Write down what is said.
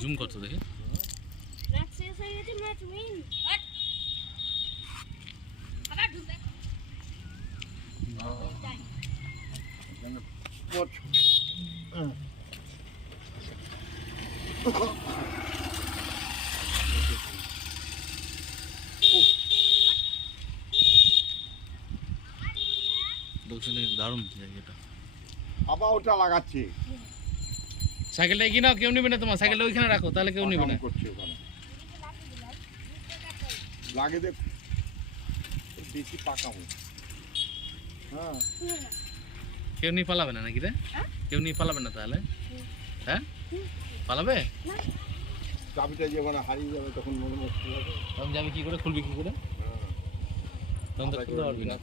Zoom করতো দেখে দারুণ জায়গাটা। আবার ওটা লাগাচ্ছে। সাইকেলটা এগিয়ে নাও কেউ নেবে না তোমার। সাইকেলটা ওইখানে রাখো তাহলে কেউ নেবে না। করছে ওখানে। লাগে দেখ বেশি পাকামো হ্যাঁ। কেউ নিয়ে পালাবে না নাকি রে? হ্যাঁ? কেউ নিয়ে পালাবে না তাহলে? হ্যাঁ? পালাবে? চাবিটা যখন হারিয়ে যাবে তখন মনে মুশকিল হবে তখন যাবে কি করে? খুলবি কি করে? হ্যাঁ। তখন তো খুলতে পারবি না।